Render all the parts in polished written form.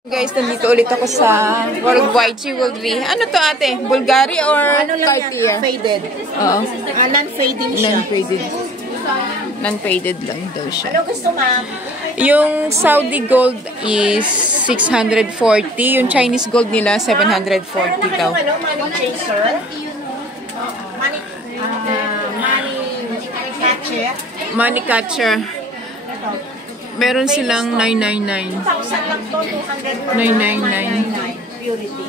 Guys, nandito ulit ako sa Worldwide Jewelry. Ano to ate? Bulgari or ano lang Cartier? Yan, faded. Oo. Non-fading siya. Non-faded. Non-faded lang daw siya. Ano gusto, ma'am? Yung Saudi gold is 640. Yung Chinese gold nila, 740 daw. Ano, money chaser? Money catcher? Money catcher. Meron silang 999. 2,000 lang to, 200. 999. Purity.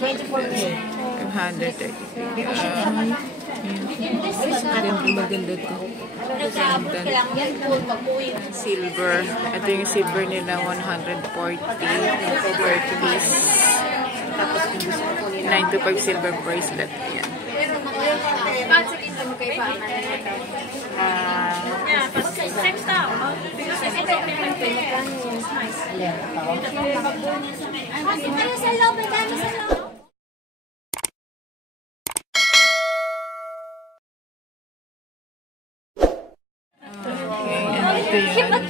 24K. 530. Maganda to. Silver. Ito yung silver nila, 140 per piece. 925 silver bracelet. Yan.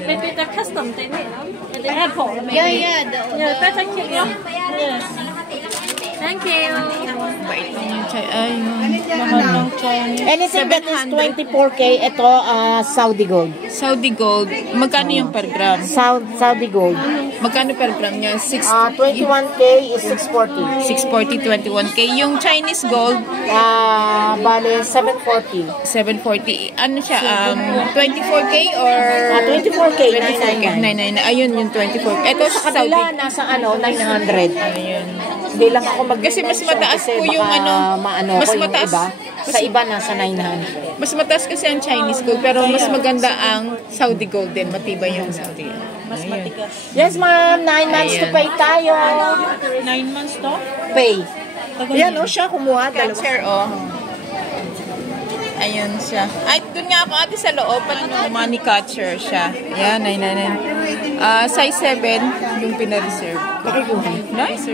Maybe the custom thing, at the airport. Maybe. Yeah, better keep it. Yes. Thank you. Anything that is 24K, ito Saudi gold. Saudi gold. Magkano yung per gram? Saudi gold. Magkano per gram niya? 21K is 640. 640, 21K. Yung Chinese gold, Bale, 740. 740. Ano siya? 24K or? 24K, 999. Ayun, yung 24K. Ito sa sa Saudi. kabila, nasa 900. Ayun. Hindi lang ako Kasi mas mataas po yung mas mataas. Iba. Sa iba, nasa 900. Mas mataas kasi ang Chinese gold, pero mas maganda ang Saudi gold din. Matibay yung Saudi. Mas matigas. Yes, ma'am. 9 months to pay tayo. 9 months to? Pay. Yan, siya kumuha. Catcher, Ayun siya. Ay, dun nga ako ate sa loob. Money catcher siya. Yan, 999. Size 7, yung pina-reserve. Pakikuha. Nice.